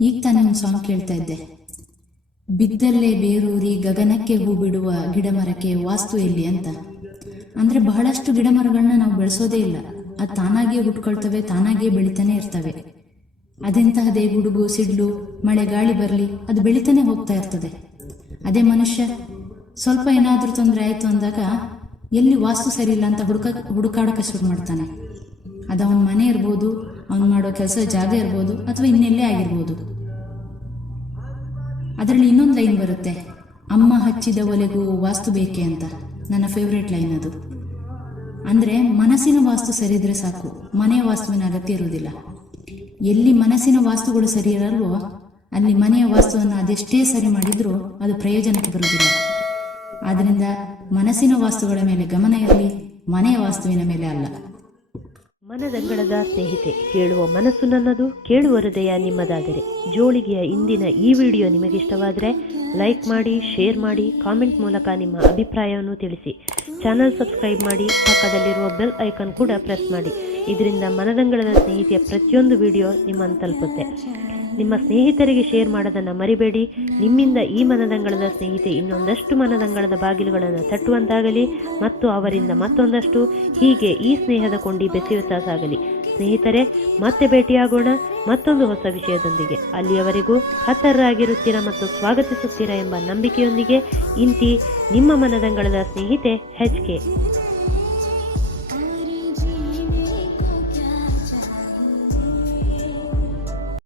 ಈಗ ತಾನೇ ಒಂದು ಸಾಂಗ್ ಕೇಳ್ತಾ ಇದ್ದೆ ಬಿದ್ದಲ್ಲೇ ಬೇರೂರಿ ಗಗನಕ್ಕೆ ಹೂ ಬಿಡುವ ಗಿಡ ಮರಕ್ಕೆ ವಾಸ್ತು ಎಲ್ಲಿ ಅಂತ. ಅಂದ್ರೆ ಬಹಳಷ್ಟು ಗಿಡ ಮರಗಳನ್ನ ನಾವು ಬೆಳೆಸೋದೇ ಇಲ್ಲ. ಅದು ತಾನಾಗಿಯೇ ಹುಟ್ಕೊಳ್ತವೆ ತಾನಾಗಿಯೇ ಬೆಳಿತಾನೆ ಇರ್ತವೆ. ಅದೆಂತಹದೇ ಗುಡುಗು, ಸಿಡ್ಲು, ಮಳೆ, ಗಾಳಿ ಬರಲಿ, ಅದು ಬೆಳಿತಾನೆ ಹೋಗ್ತಾ ಇರ್ತದೆ. ಅದೇ ಮನುಷ್ಯ, ಸ್ವಲ್ಪ ಏನಾದರೂ ತೊಂದರೆ ಆಯಿತು ಅಂದಾಗ ಎಲ್ಲಿ ವಾಸ್ತು ಸರಿ ಇಲ್ಲ ಅಂತ ಹುಡುಕ ಹುಡುಕಾಡೋಕೆ ಶುರು ಮಾಡ್ತಾನೆ. ಅದು ಅವನ ಮನೆ ಇರ್ಬೋದು ಅವನು ಮಾಡೋ ಕೆಲಸ ಜಾಗ ಇರ್ಬೋದು ಅಥವಾ ಇನ್ನೆಲ್ಲೇ ಆಗಿರ್ಬೋದು. ಅದರಲ್ಲಿ ಇನ್ನೊಂದು ಲೈನ್ ಬರುತ್ತೆ, ಅಮ್ಮ ಹಚ್ಚಿದ ಒಲೆಗೂ ವಾಸ್ತು ಬೇಕೆ ಅಂತ. ನನ್ನ ಫೇವ್ರೇಟ್ ಲೈನ್ ಅದು. ಅಂದರೆ ಮನಸ್ಸಿನ ವಾಸ್ತು ಸರಿ ಇದ್ರೆ ಸಾಕು, ಮನೆ ವಾಸ್ತುವಿನ ಅಗತ್ಯ ಇರುವುದಿಲ್ಲ. ಎಲ್ಲಿ ಮನಸ್ಸಿನ ವಾಸ್ತುಗಳು ಸರಿ ಇರಲ್ವೋ, ಅಲ್ಲಿ ಮನೆಯ ವಾಸ್ತುವನ್ನು ಅದೆಷ್ಟೇ ಸರಿ ಮಾಡಿದ್ರೂ ಅದು ಪ್ರಯೋಜನಕ್ಕೆ ಬರುವುದಿಲ್ಲ. ಆದ್ದರಿಂದ ಮನಸ್ಸಿನ ವಾಸ್ತುಗಳ ಮೇಲೆ ಗಮನ ಇರಲಿ, ಮನೆಯ ವಾಸ್ತುವಿನ ಮೇಲೆ ಅಲ್ಲ. ಮನದಂಗಳದ ಸ್ನೇಹಿತೆ ಕೇಳುವ ಮನಸ್ಸು ನನ್ನದು, ಕೇಳುವ ಹೃದಯ ನಿಮ್ಮದಾದರೆ. ಜೋಳಿಗೆಯ ಇಂದಿನ ಈ ವಿಡಿಯೋ ನಿಮಗಿಷ್ಟವಾದರೆ ಲೈಕ್ ಮಾಡಿ, ಶೇರ್ ಮಾಡಿ, ಕಾಮೆಂಟ್ ಮೂಲಕ ನಿಮ್ಮ ಅಭಿಪ್ರಾಯವನ್ನು ತಿಳಿಸಿ. ಚಾನಲ್ ಸಬ್ಸ್ಕ್ರೈಬ್ ಮಾಡಿ, ಪಕ್ಕದಲ್ಲಿರುವ ಬೆಲ್ ಐಕಾನ್ ಕೂಡ ಪ್ರೆಸ್ ಮಾಡಿ. ಇದರಿಂದ ಮನದಂಗಳದ ಸ್ನೇಹಿತೆಯ ಪ್ರತಿಯೊಂದು ವಿಡಿಯೋ ನಿಮ್ಮನ್ನು ತಲುಪುತ್ತೆ. ನಿಮ್ಮ ಸ್ನೇಹಿತರಿಗೆ ಶೇರ್ ಮಾಡೋದನ್ನು ಮರಿಬೇಡಿ. ನಿಮ್ಮಿಂದ ಈ ಮನದಂಗಳದ ಸ್ನೇಹಿತೆ ಇನ್ನೊಂದಷ್ಟು ಮನದಂಗಳದ ಬಾಗಿಲುಗಳನ್ನು ತಟ್ಟುವಂತಾಗಲಿ ಮತ್ತು ಅವರಿಂದ ಮತ್ತೊಂದಷ್ಟು ಹೀಗೆ ಈ ಸ್ನೇಹದ ಕೊಂಡಿ ಬೆಸೆಯುತ್ತಾ ಸಾಗಲಿ ಸ್ನೇಹಿತರೆ, ಮತ್ತೆ ಭೇಟಿಯಾಗೋಣ ಮತ್ತೊಂದು ಹೊಸ ವಿಷಯದೊಂದಿಗೆ. ಅಲ್ಲಿಯವರೆಗೂ ಹತ್ತರರಾಗಿರುತ್ತೀರಾ ಮತ್ತು ಸ್ವಾಗತಿಸುತ್ತೀರಾ ಎಂಬ ನಂಬಿಕೆಯೊಂದಿಗೆ ಇಂತಿ ನಿಮ್ಮ ಮನದಂಗಳದ ಸ್ನೇಹಿತೆ ಹೆಚ್ ಕೆ